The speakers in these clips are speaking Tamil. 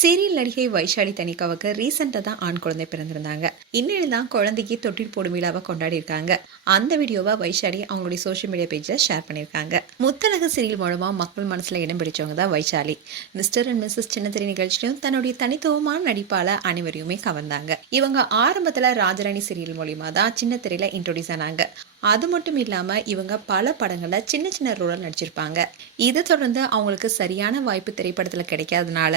சீரியல் நடிகை வைஷாலி தனிகாவுக்கு ரீசெண்டாக தான் ஆண் குழந்தை பிறந்திருந்தாங்க. இன்னும் தான் குழந்தைக்கு தொட்டில் போடும் விழாவை கொண்டாடி இருக்காங்க. அந்த வீடியோவை வைஷாலி அவங்களுடைய சோஷியல் மீடியா பேஜில் ஷேர் பண்ணியிருக்காங்க. முத்தழகு சீரியல் மூலமாக மக்கள் மனசில் இடம் பிடிச்சவங்க தான் வைஷாலி. மிஸ்டர் அண்ட் மிஸ்ஸஸ் சின்னத்திரை நிகழ்ச்சியிலும் தன்னுடைய தனித்துவமான நடிப்பால் அனைவரையுமே கவர்ந்தாங்க. இவங்க ஆரம்பத்தில் ராஜராணி சீரியல் மூலியமாக தான் சின்னத்திரையில் இன்ட்ரோடியூஸ் ஆனாங்க. அது மட்டும் இல்லாமல் இவங்க பல படங்களில் சின்ன சின்ன ரோலில் நடிச்சிருப்பாங்க. இதை தொடர்ந்து அவங்களுக்கு சரியான வாய்ப்பு திரைப்படத்தில் கிடைக்காதனால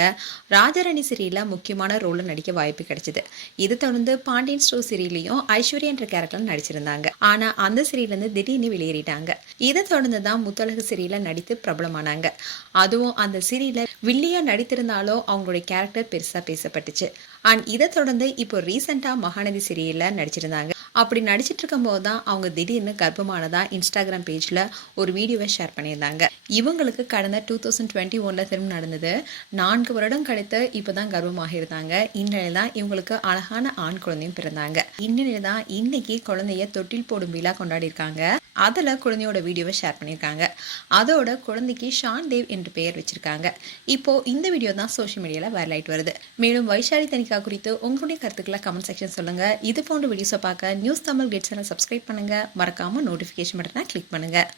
ராஜராணி சீரியலில் முக்கியமான ரோலில் நடிக்க வாய்ப்பு கிடைச்சிது. இது தொடர்ந்து பாண்டியன் ஸ்டோர் சீரியலையும் ஐஸ்வர்யா என்ற கேரக்டரில் நடிச்சிருந்தாங்க. ஆனால் அந்த சீரியல்லேருந்து திடீர்னு வெளியேறிட்டாங்க. இதை தொடர்ந்து தான் முத்தழகு சீரியலில் நடித்து பிரபலமானாங்க. அதுவும் அந்த சீரியலில் வில்லியா நடித்திருந்தாலும் அவங்களுடைய கேரக்டர் பெருசாக பேசப்பட்டுச்சு. அண்ட் இதை தொடர்ந்து இப்போ ரீசெண்டாக மகாநதி சீரியலில் நடிச்சிருந்தாங்க. அப்படி நடிச்சிட்டு இருக்கும் போது தான் அவங்க திடீர்னு கர்ப்பமானதா இன்ஸ்டாகிராம் பேஜில் ஒரு வீடியோவை ஷேர் பண்ணியிருந்தாங்க. இவங்களுக்கு கடந்த 2021 திரும்ப நடந்தது. 4 வருடம் கழித்து இப்போதான் கர்ப்பமாக இருந்தாங்க. இந்நிலையில் தான் இவங்களுக்கு அழகான ஆண் குழந்தையும் பிறந்தாங்க. இந்நிலையில் தான் இன்னைக்கு குழந்தைய தொட்டில் போடும் விழா கொண்டாடி இருக்காங்க. அதில் குழந்தையோட வீடியோவை ஷேர் பண்ணியிருக்காங்க. அதோட குழந்தைக்கு ஷான் தேவ் என்று பெயர் வச்சிருக்காங்க. இப்போ இந்த வீடியோ தான் சோஷியல் மீடியாவில் வைரல் ஆயிட்டு வருது. மேலும் வைஷாலி தனிகா குறித்து உங்களுடைய கருத்துக்களை கமெண்ட் செக்ஷன் சொல்லுங்க. இது போன்ற வீடியோஸை பார்க்க நியூஸ் தமிழ் கேட் சேனல் சப்ஸ்கிரைப் பண்ணுங்க. மறக்காம நோட்டிஃபிகேஷன் பட்டனை கிளிக் பண்ணுங்க.